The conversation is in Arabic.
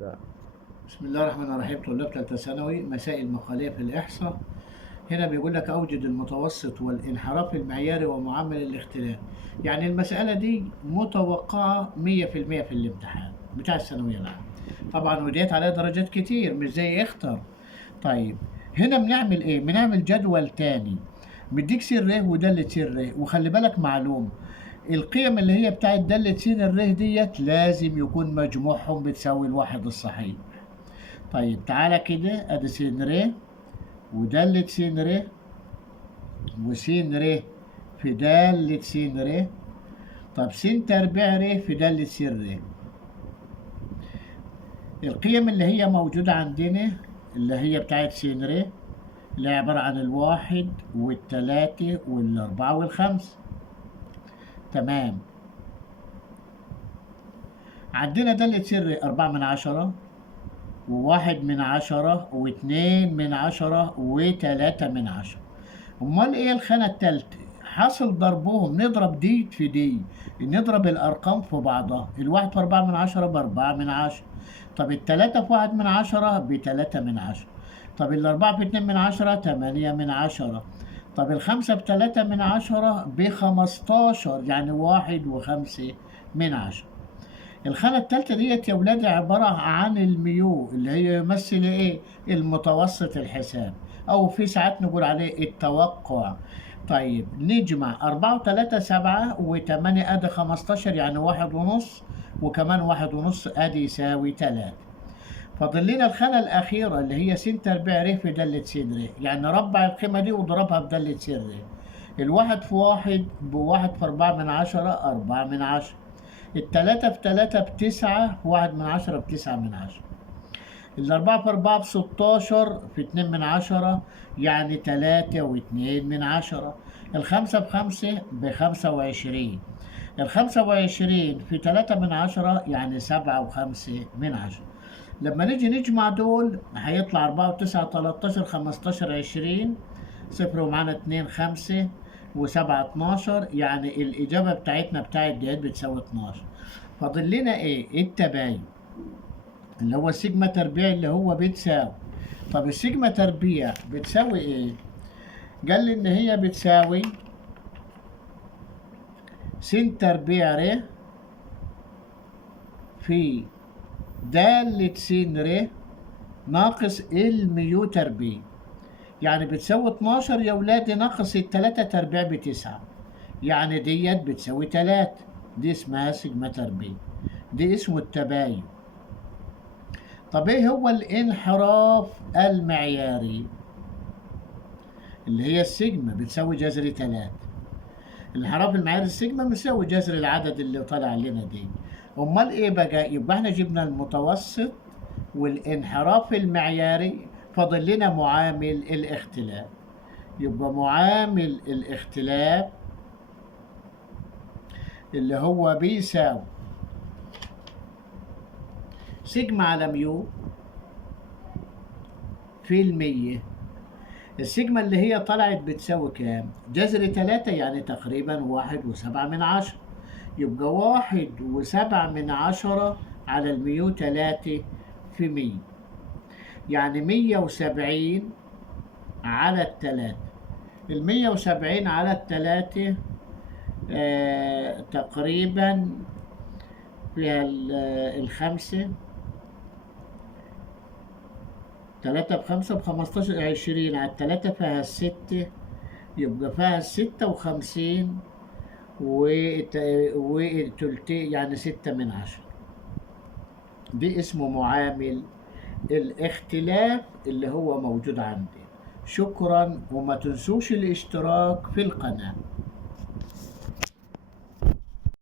نبدأ. بسم الله الرحمن الرحيم. طلاب ثالثة ثانوي، مسائل مقالية في الإحصاء. هنا بيقول لك أوجد المتوسط والانحراف المعياري ومعامل الاختلاف. يعني المسألة دي متوقعة 100% في الامتحان بتاع الثانوية العامة. طبعا وديت عليها درجات كتير مش زي اختر. طيب هنا بنعمل ايه؟ بنعمل جدول تاني، مديك س ر ودالة س ر، وخلي بالك معلومة، القيم اللي هي بتاعت دالة س ر ديت لازم يكون مجموعهم بتساوي الواحد الصحيح. طيب تعالى كده ادي س ر ودالة س ر وس ر في دالة س ر. طب س تربيع ر في دالة س ر. القيم اللي هي موجودة عندنا اللي هي بتاعت س ر اللي هي عبارة عن الواحد والتلاتة والأربعة والخمسة. تمام. عندنا دالة س ر 4/10 و1/10 و2/10 و3/10. امال ايه الخانة التالتة؟ حاصل ضربهم، نضرب دي في دي، نضرب الارقام في بعضها، الواحد في 4/10 ب4/10. طب التلاتة في 1/10 ب3/10. طب الاربعة في 2/10 8/10. طب الخمسة ب3/10 ب15، يعني 1.5. الخانة التالتة ديت يا ولاد عبارة عن الميو اللي هي يمثل ايه؟ المتوسط الحساب، أو في ساعات نقول عليه التوقع. طيب نجمع 4 و3 7 و8 أدي 15، يعني 1.5، وكمان 1.5 أدي يساوي 3. فاضل لنا الخانة الأخيرة اللي هي س تربيع ر في دالة س ر، يعني ربع القيمة دي واضربها بدالة س ر. الواحد في واحد بواحد في 4/10 4/10. التلاتة في تلاتة ب9، 1/10 ب9/10. الأربعة في 4 ب16 في 2/10، يعني 3.2. الخمسة بخمسة ب25. ال25 في 3/10 يعني 7.5. لما نيجي نجمع دول هيطلع 4 و9 13 15 20، صفر ومعانا 2 5 و7 12، يعني الإجابة بتاعتنا بتاعت ديت بتساوي 12. فاضل لنا إيه؟ التباين اللي هو السيجما تربيع اللي هو بتساوي. طب السيجما تربيع بتساوي إيه؟ قال لي إن هي بتساوي س تربيع ر في دالة س ر ناقص الميو تربيع. يعني بتساوي 12 يا ولادي ناقص التلاتة تربيع ب9، يعني ديت بتساوي 3. دي اسمها سيجما تربيع، دي اسمه التباين. طب ايه هو الانحراف المعياري؟ اللي هي السيجما بتساوي جذر 3. الانحراف المعياري السيجما بتساوي جذر العدد اللي طالع لنا دي. امال ايه بقى؟ يبقى احنا جبنا المتوسط والانحراف المعياري، فاضل لنا معامل الاختلاف. يبقى معامل الاختلاف اللي هو بيساوي سيجما على ميو في المية. السيجما اللي هي طلعت بتساوي كام؟ جذر 3، يعني تقريبا 1.7. يبقى 1.7 على الميو 3 في 100، يعني 170 على التلاتة. 170 على التلاتة تقريبا فيها الخمسة، 3 ب5 ب15، 20 على التلاتة فيها الستة، يبقى فيها ال56 وتلتين، يعني 6/10. دي اسمه معامل الاختلاف اللي هو موجود عندي. شكرا، وما تنسوش الاشتراك في القناة.